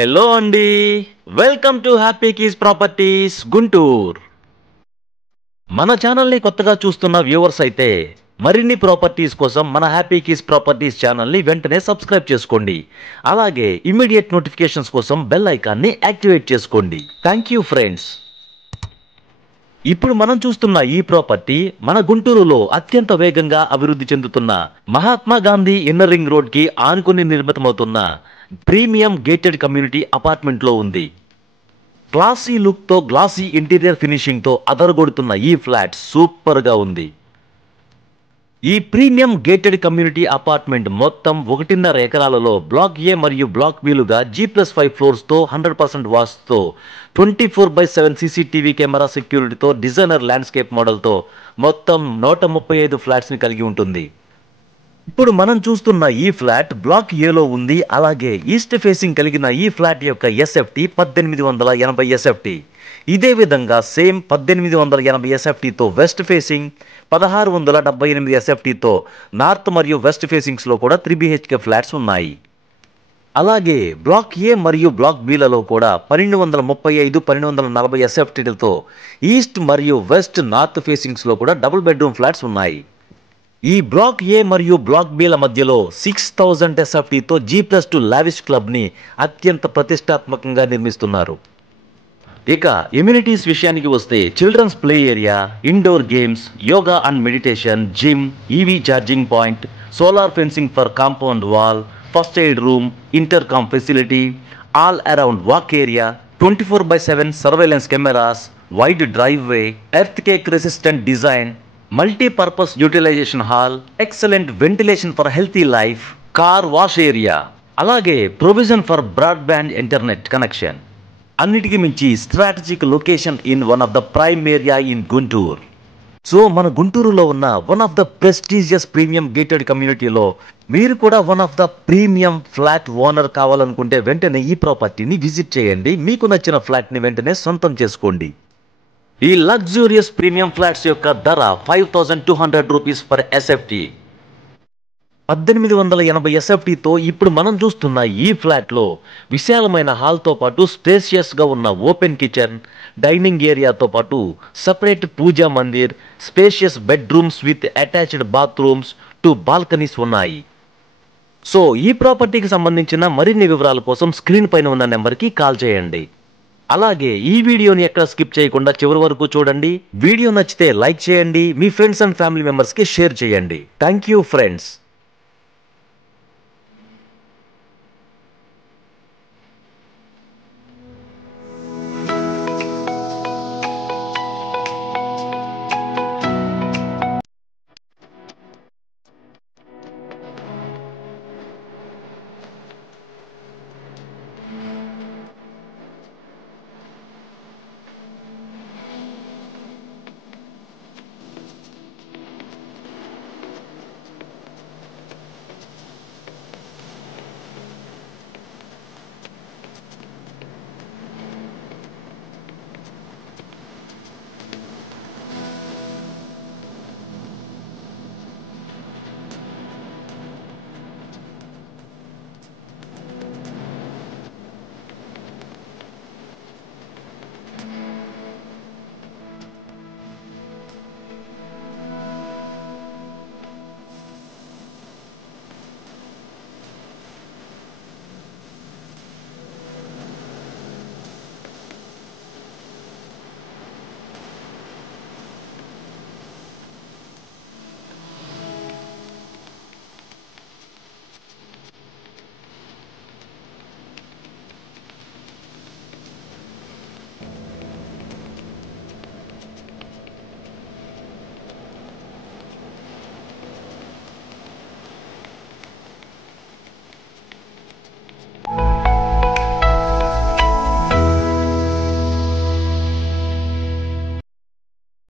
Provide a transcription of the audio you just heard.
Hello అండి, welcome to happy keys properties Guntur. మన ఛానల్ని కొత్తగా చూస్తున్న వ్యూవర్స్ అయితే మరిన్ని ప్రాపర్టీస్ కోసం మన హ్యాపీ కీస్ ప్రాపర్టీస్ ఛానల్ని వెంటనే సబ్స్క్రైబ్ చేసుకోండి. అలాగే ఇమ్మీడియట్ నోటిఫికేషన్స్ కోసం బెల్ ఐకాన్ని యాక్టివేట్ చేసుకోండి. Thank you friends. ఇప్పుడు మనం చూస్తున్న ఈ ప్రాపర్టీ మన గుంటూరులో అత్యంత వేగంగా అభివృద్ధి చెందుతున్న Mahatma Gandhi inner ring road కి ఆనుకుని నిర్మితమవుతున్న ప్రీమియం గేటెడ్ కమ్యూనిటీ అపార్ట్మెంట్ లో ఉంది. క్లాసీ లుక్ తో గ్లాసీ ఇంటీరియర్ ఫినిషింగ్ తో అదరగొడుతున్న ఈ ఫ్లాట్ సూపర్ గా ఉంది. ఈ ప్రీమియం గేటెడ్ కమ్యూనిటీ అపార్ట్మెంట్ మొత్తం 1.5 ఎకరాలలో బ్లాక్ ఏ మరియు బ్లాక్ బిలుగా G+5 ఫ్లోర్స్ తో 100% వాస్తుతో 24/7 CCTV కెమెరా సెక్యూరిటీతో డిజైనర్ ల్యాండ్స్కేప్ మోడల్తో మొత్తం 135 ఫ్లాట్స్ ని కలిగి ఉంటుంది. ఇప్పుడు మనం చూస్తున్న ఈ ఫ్లాట్ బ్లాక్ ఏలో ఉంది. అలాగే ఈస్ట్ ఫేసింగ్ కలిగిన ఈ ఫ్లాట్ యొక్క SFT 1880 SFT. ఇదే విధంగా సేమ్ 1880 SFTతో వెస్ట్ ఫేసింగ్ 1678 SFTతో నార్త్ మరియు వెస్ట్ ఫేసింగ్స్లో కూడా 3 BHK ఫ్లాట్స్ ఉన్నాయి. అలాగే బ్లాక్ ఏ మరియు బ్లాక్ బిలలో కూడా 1235 1240 SFTలతో ఈస్ట్ మరియు వెస్ట్ నార్త్ ఫేసింగ్స్లో కూడా డబుల్ బెడ్రూమ్ ఫ్లాట్స్ ఉన్నాయి. ఈ బ్లాక్ ఏ మరియు బ్లాక్ బిల మధ్యలో 6000 SFTతో G+2 లావిష్ క్లబ్ని అత్యంత ప్రతిష్టాత్మకంగా నిర్మిస్తున్నారు. ఇక ఎమ్యూనిటీస్ విషయానికి వస్తే children's play area, indoor games, yoga and meditation, gym, EV charging point, solar fencing for compound wall, first aid room, intercom facility, all around walk area, 24/7 surveillance cameras, wide driveway, earthquake resistant design, multipurpose utilisation hall, excellent ventilation for healthy life, car wash area, అలాగే provision for broadband internet connection. అన్నిటికీ మించి strategic location in one of the prime area in Guntur. So మన గుంటూరులో ఉన్న one of the prestigious premium gated కమ్యూనిటీలో మీరు కూడా one of the premium flat owner కావాలనుకుంటే వెంటనే ఈ ప్రాపర్టీని విజిట్ చేయండి. మీకు నచ్చిన ఫ్లాట్ని వెంటనే సొంతం చేసుకోండి. ఈ లగ్జూరియస్ ప్రీమియం ఫ్లాట్స్ యొక్క ధర 5200 రూపీస్ పర్ SFT. 1880 SFTతో ఇప్పుడు మనం చూస్తున్న ఈ ఫ్లాట్లో విశాలమైన హాల్తో పాటు స్పేషియస్గా ఉన్న ఓపెన్ కిచెన్, డైనింగ్ ఏరియాతో పాటు separate puja mandir, spacious bedrooms with attached bathrooms, 2 balconies ఉన్నాయి. సో ఈ ప్రాపర్టీకి సంబంధించిన మరిన్ని వివరాల కోసం స్క్రీన్ పైన ఉన్న నెంబర్కి కాల్ చేయండి. అలాగే ఈ వీడియోని ఎక్కడ స్కిప్ చేయకుండా చివరి వరకు చూడండి. వీడియో నచ్చితే లైక్ చేయండి, మీ ఫ్రెండ్స్ అండ్ ఫ్యామిలీ మెంబర్స్కి షేర్ చేయండి. Thank you friends.